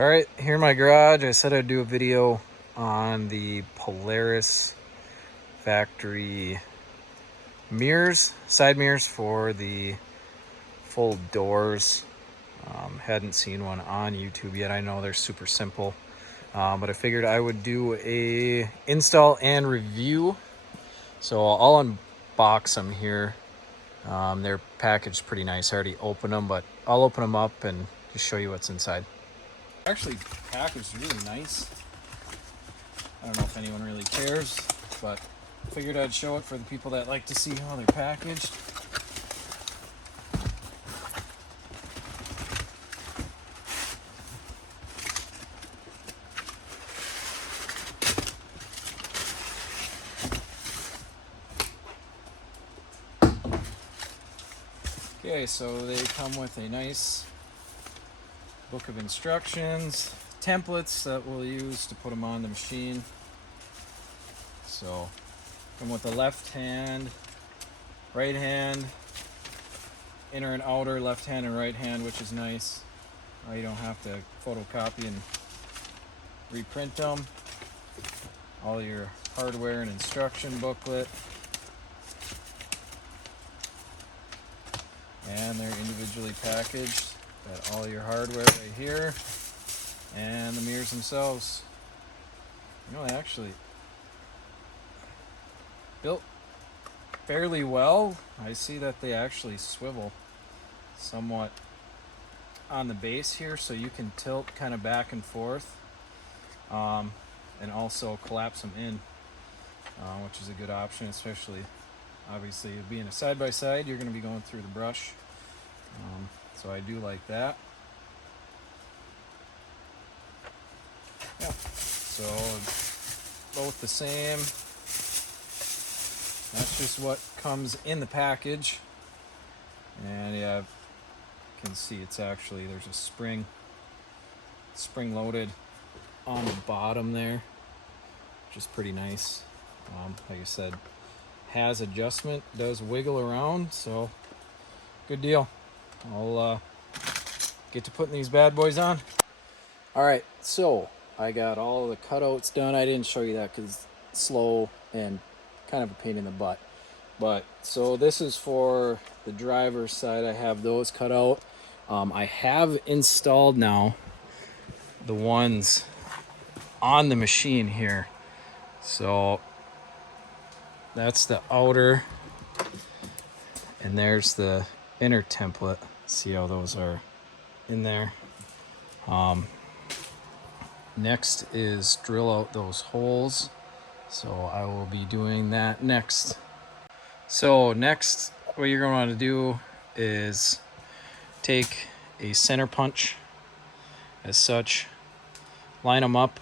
All right, here in my garage, I said I'd do a video on the Polaris factory mirrors, side mirrors for the full doors. Hadn't seen one on YouTube yet. I know they're super simple, but I figured I would do a install and review. So I'll unbox them here. They're packaged pretty nice. I already opened them, but I'll open them up and just show you what's inside. Actually packaged really nice. I don't know if anyone really cares, but figured I'd show it for the people that like to see how they're packaged. Okay, so they come with a nice book of instructions, templates that we'll use to put them on the machine. So come with the left hand, right hand, inner and outer, left hand and right hand, which is nice. You don't have to photocopy and reprint them. All your hardware and instruction booklet. And they're individually packaged. Got all your hardware right here. And the mirrors themselves. You know, they actually built fairly well. I see that they actually swivel somewhat on the base here, so you can tilt kind of back and forth, and also collapse them in, which is a good option, especially obviously being a side-by-side, you're going to be going through the brush, so I do like that. Yeah, so both the same. That's just what comes in the package. And yeah, you can see it's actually, there's a spring loaded on the bottom there, which is pretty nice. Like I said, has adjustment, does wiggle around, so good deal. I'll get to putting these bad boys on. All right, so I got all the cutouts done. I didn't show you that because it's slow and kind of a pain in the butt. But so this is for the driver's side. I have those cut out. I have installed now the ones on the machine here. So that's the outer, and there's the inner template. See how those are in there. Next is drill out those holes. So I will be doing that next. So next, what you're going to want to do is take a center punch as such, line them up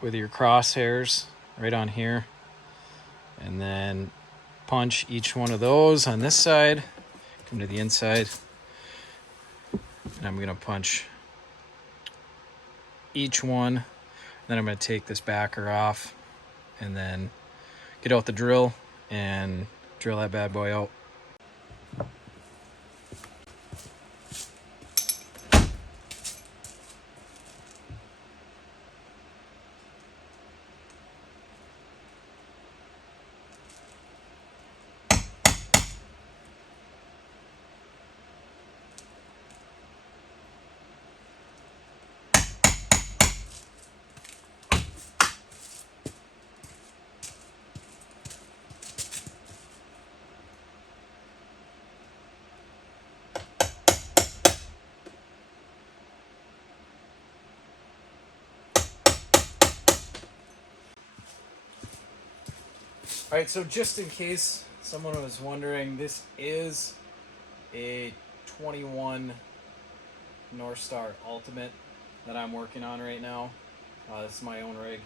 with your crosshairs right on here, and then punch each one of those on this side, come to the inside, and I'm going to punch each one. Then I'm going to take this backer off and then get out the drill and drill that bad boy out. All right, so just in case someone was wondering, this is a 21 Northstar Ultimate that I'm working on right now. This is my own rig.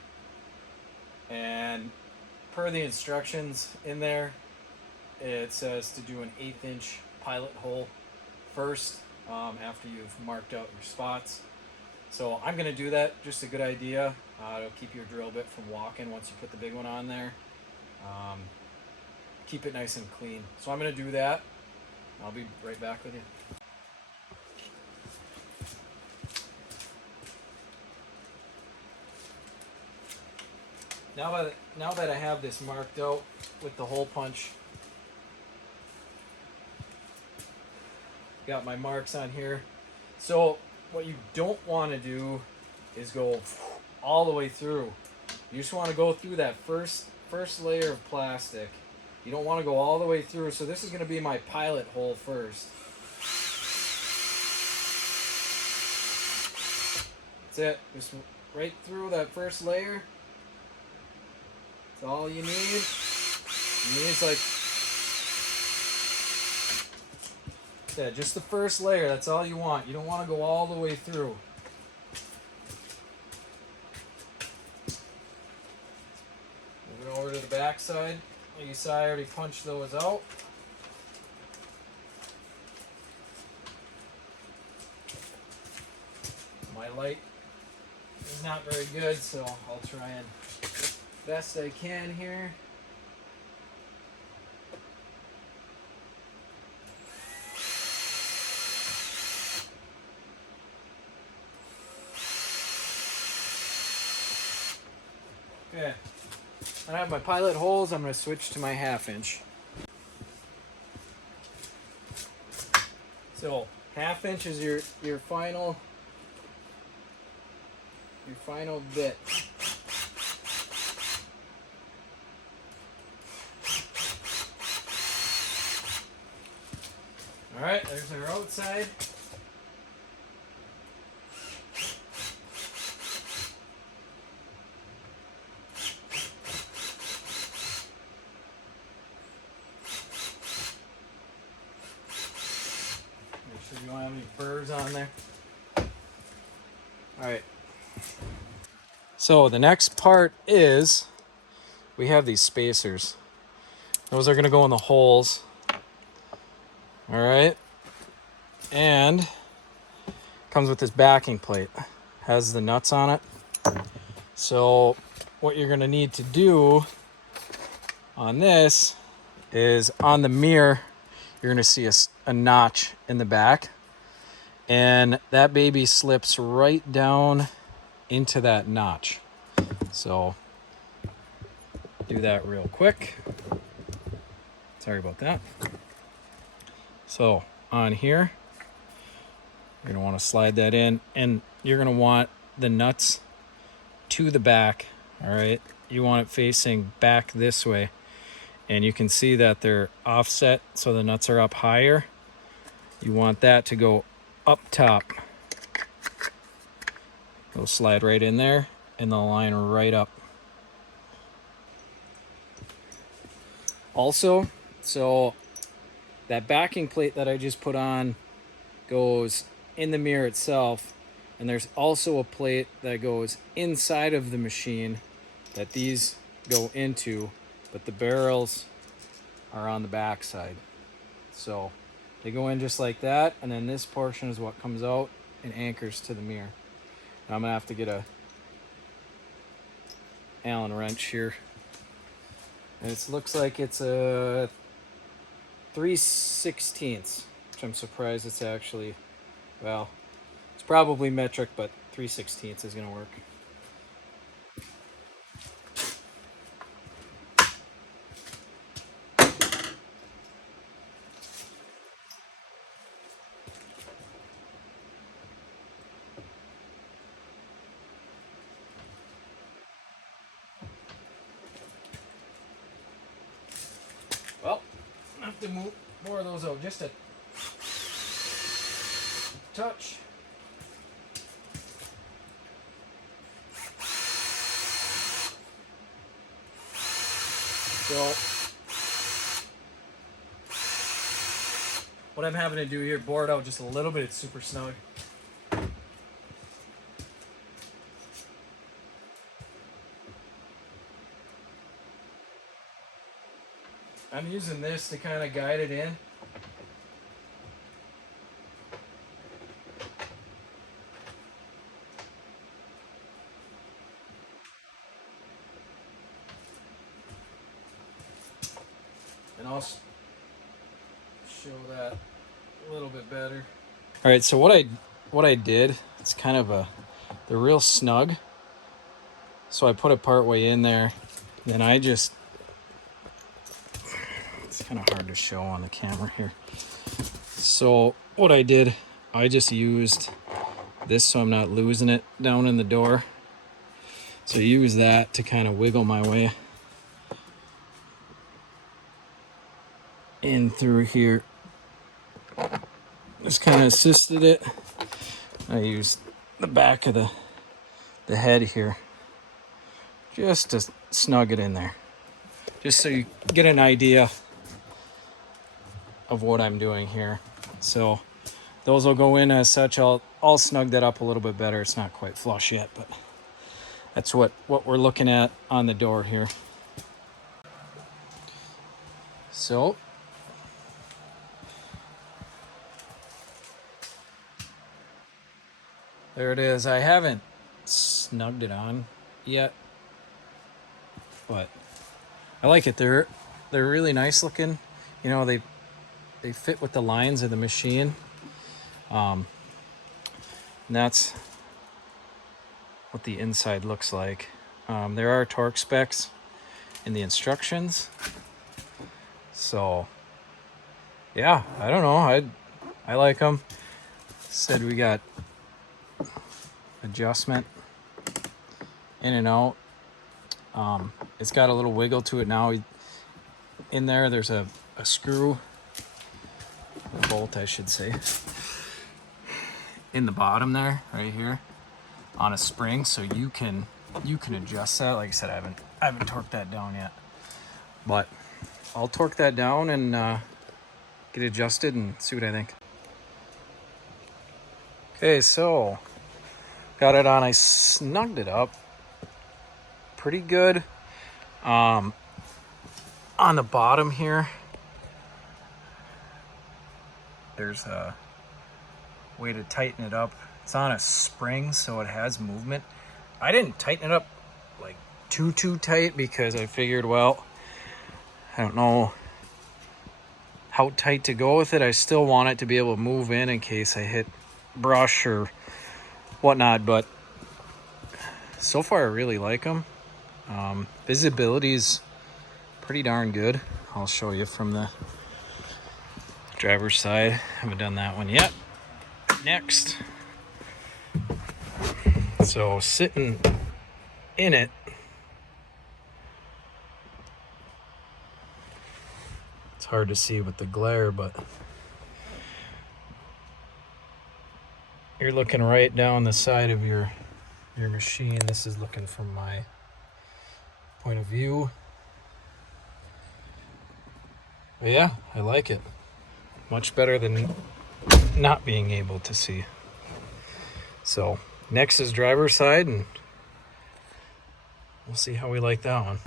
And per the instructions in there, it says to do an 1/8 inch pilot hole first, after you've marked out your spots. So I'm going to do that, just a good idea. It'll keep your drill bit from walking once you put the big one on there. Keep it nice and clean. So I'm going to do that. I'll be right back with you. now that I have this marked out with the hole punch, got my marks on here. So what you don't want to do is go all the way through. You just want to go through that first layer of plastic. You don't want to go all the way through. So this is going to be my pilot hole first. That's it. Just right through that first layer. That's all you need. You need like, yeah, just the first layer. That's all you want. You don't want to go all the way through. Moving over to the back side. Like you saw, I already punched those out. My light is not very good, so I'll try and best I can here. Okay, I have my pilot holes. I'm going to switch to my 1/2 inch. So 1/2 inch is your final bit. All right, there's our outside. You don't have any burrs on there. All right. So the next part is we have these spacers. Those are going to go in the holes. All right. And comes with this backing plate. Has the nuts on it. So what you're going to need to do on this is on the mirror, you're going to see a notch in the back. And that baby slips right down into that notch. So do that real quick. Sorry about that. So on here, you're going to want to slide that in, and you're going to want the nuts to the back. All right. You want it facing back this way. And you can see that they're offset, so the nuts are up higher. You want that to go up top. It'll slide right in there, and they'll line right up. Also, so that backing plate that I just put on goes in the mirror itself, and there's also a plate that goes inside of the machine that these go into, but the barrels are on the back side. So they go in just like that, and then this portion is what comes out and anchors to the mirror. Now I'm gonna have to get a Allen wrench here, and it looks like it's a 3/16, which I'm surprised it's actually, well, it's probably metric, but 3/16 is gonna work. Well, I have to move more of those out, just a touch. So what I'm having to do here, bore it out just a little bit. It's super snug. I'm using this to kind of guide it in. And I'll show that a little bit better. All right, so what I did, it's kind of they're real snug. So I put it part way in there, then it's kind of hard to show on the camera here. So what I did, I just used this so I'm not losing it down in the door. So use that to kind of wiggle my way in through here. Just kind of assisted it. I used the back of the head here just to snug it in there. Just so you get an idea of what I'm doing here. So those will go in as such. I'll snug that up a little bit better. It's not quite flush yet, but that's what we're looking at on the door here. So there it is. I haven't snugged it on yet, but I like it. They're really nice looking. You know, they fit with the lines of the machine. And that's what the inside looks like. There are torque specs in the instructions. So yeah, I don't know. I like them. Said we got adjustment in and out. It's got a little wiggle to it now. In there, there's a screw, a bolt, I should say, in the bottom there, right here, on a spring, so you can adjust that. Like I said, I haven't torqued that down yet, but I'll torque that down and get it adjusted and see what I think. Okay, so got it on. I snugged it up pretty good. On the bottom here, there's a way to tighten it up. It's on a spring, so it has movement. I didn't tighten it up like too tight because I figured, well, I don't know how tight to go with it. I still want it to be able to move in case I hit brush or whatnot, but so far I really like them. Visibility's pretty darn good. I'll show you from the driver's side. Haven't done that one yet. Next. So sitting in it, it's hard to see with the glare, but you're looking right down the side of your machine. This is looking from my point of view. But yeah, I like it. Much better than not being able to see. So next is driver's side, and we'll see how we like that one.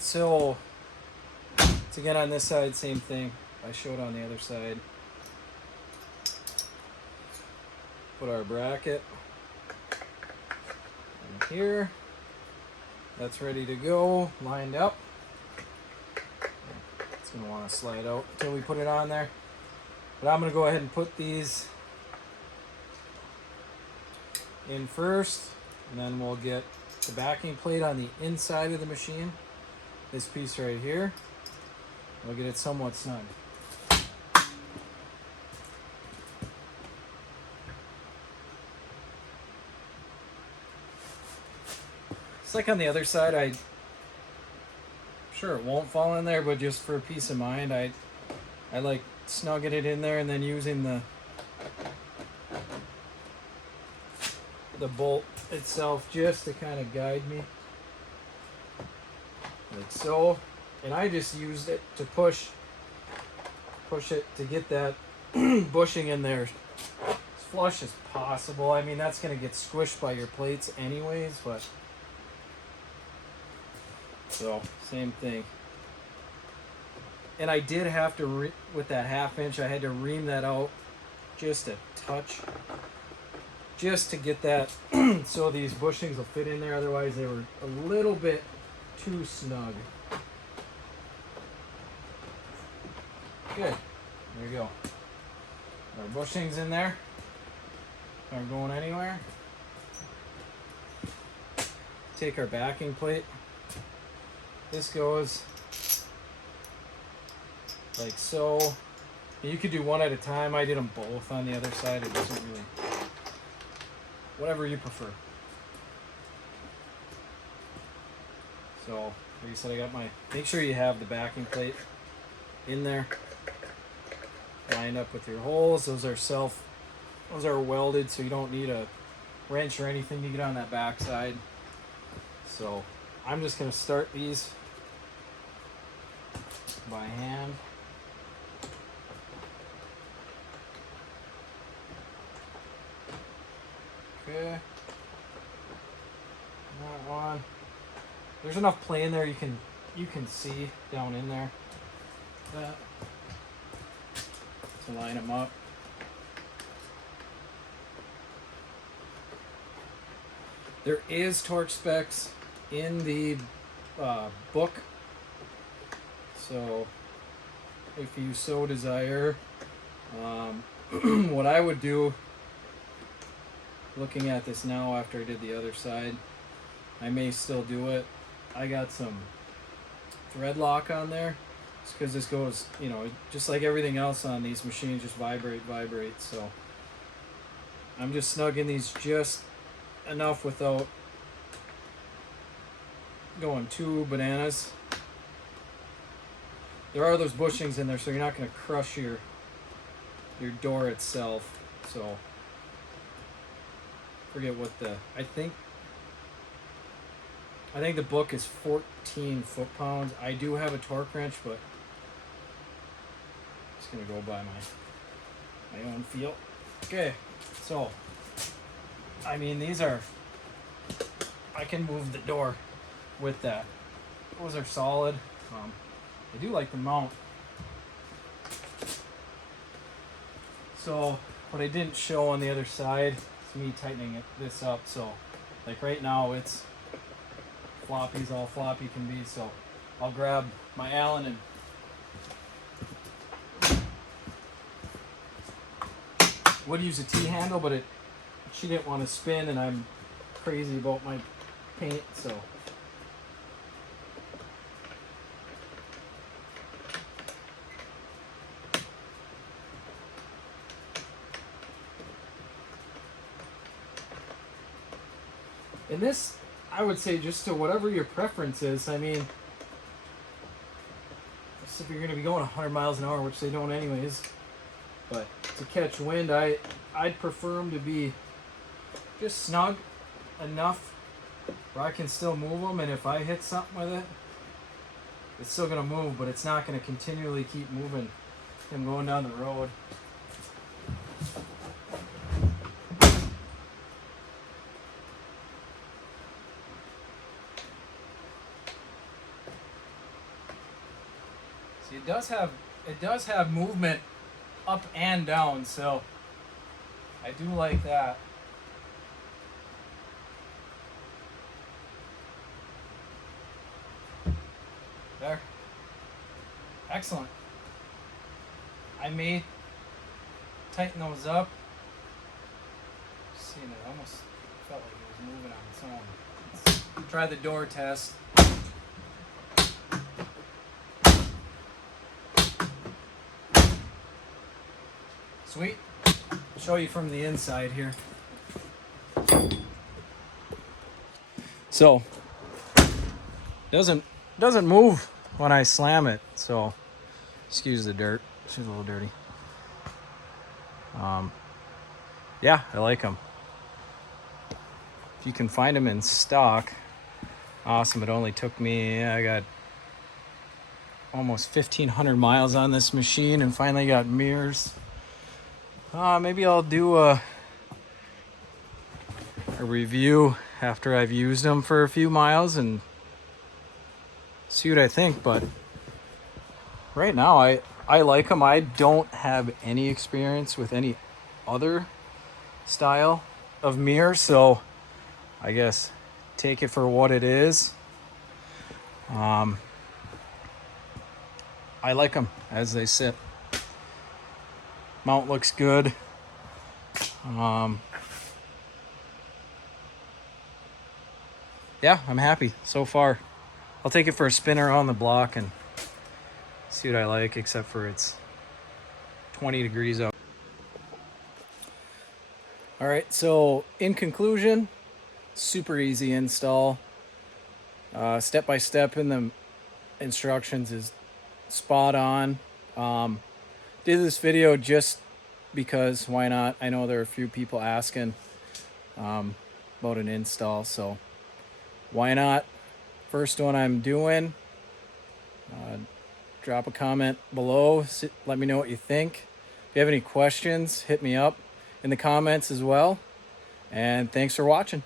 So it's again on this side, same thing I showed on the other side. Put our bracket in here. That's ready to go, lined up. It's going to want to slide out until we put it on there. But I'm going to go ahead and put these in first, and then we'll get the backing plate on the inside of the machine. This piece right here, we'll get it somewhat snug. It's like on the other side, I'm sure it won't fall in there, but just for peace of mind, I like snugging it in there and then using the bolt itself just to kind of guide me. Like so, and I just used it to push it to get that bushing in there as flush as possible. I mean, that's going to get squished by your plates anyways, but so same thing. And I did have to, with that 1/2 inch, I had to ream that out just a touch, just to get that so these bushings will fit in there. Otherwise they were a little bit too snug. Good, there you go. Our bushings in there aren't going anywhere. Take our backing plate. This goes like so. You could do one at a time. I did them both on the other side. It doesn't really, whatever you prefer. So, like I said, I got my, make sure you have the backing plate in there, lined up with your holes. Those are welded, so you don't need a wrench or anything to get on that back side. So, I'm just going to start these by hand. Okay. That one. There's enough plane there you can see down in there. That to line them up. There is torque specs in the book, so if you so desire, what I would do, looking at this now after I did the other side, I may still do it. I got some thread lock on there, just because this goes, you know, just like everything else on these machines, just vibrate. So I'm just snugging these just enough without going too bananas. There are those bushings in there, so you're not going to crush your door itself. So forget what the, I think the book is 14 foot-pounds. I do have a torque wrench, but I'm just gonna go by my own feel. Okay, so I mean, these are, I can move the door with that. Those are solid. I do like the mount. So what I didn't show on the other side is me tightening this up. So like right now it's floppies, all floppy can be. So I'll grab my Allen and would use a T-handle, but she didn't want to spin, and I'm crazy about my paint, so and this, I would say, just to whatever your preference is. I mean, if you're going to be going 100 miles an hour, which they don't anyways, but to catch wind, I'd prefer them to be just snug enough where I can still move them, and if I hit something with it, it's still going to move, but it's not going to continually keep moving and going down the road. See, it does have movement up and down, so I do like that. There. Excellent. I may tighten those up. See, it almost felt like it was moving on its own. Let's try the door test. Sweet. I'll show you from the inside here. So, doesn't move when I slam it. So, excuse the dirt. She's a little dirty. Yeah, I like them. If you can find them in stock, awesome. It only took me, I got almost 1,500 miles on this machine, and finally got mirrors. Maybe I'll do a a review after I've used them for a few miles and see what I think. But right now I like them. I don't have any experience with any other style of mirror, so I guess take it for what it is. I like them as they sit. Mount looks good. Yeah, I'm happy so far. I'll take it for a spin around the block and see what I like, except for it's 20 degrees out. All right, so in conclusion, super easy install. Step by step in the instructions is spot on. Did this video just because, why not? I know there are a few people asking about an install, so why not? First one I'm doing. Drop a comment below. Let me know what you think. If you have any questions, hit me up in the comments as well. And thanks for watching.